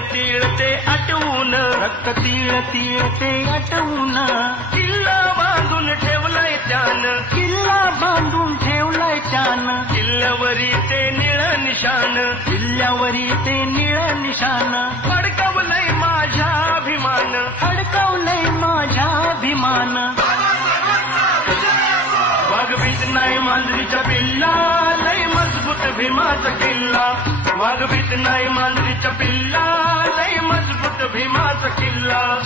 तीळ ते आटवून, रक्त तीळ तीळ ते आटवून, किल्ला बांधून ठेवलाय त्यानं, किल्ला बांधून ठेवलाय त्यानं, किल्ल्यावरी ते निळ निशान, किल्ल्यावरी ते निळ निशान, फडकवलंय माझ्या अभिमान, फडकवलंय माझ्या अभिमान. वाघ भीत नाही मांजरीच्या पिल्ला, लय मजबूत भीमाचा किल्ला. वाघ भीत नाही मांजरीच्या पिल्ला, लय मजबूत भीमाचा किल्ला.